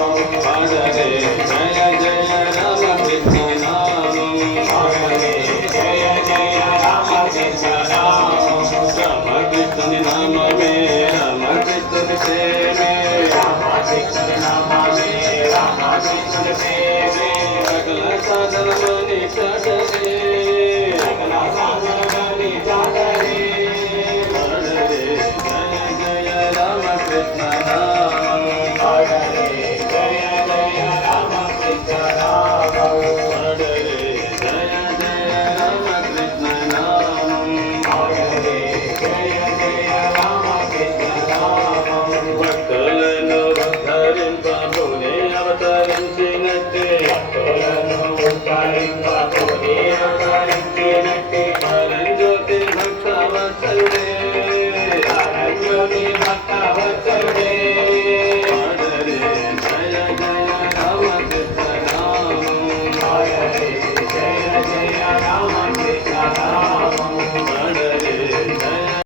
పాడరే జయ జయ రామకృష్ణ నామం పాడరే జయ జయ రామకృష్ణ నామం రామకృష్ణుని నామమే రామకృష్ణుని ప్రేమే రామకృష్ణుని నామమే రామకృష్ణుని ప్రేమే సకల సాధనమని పాడరే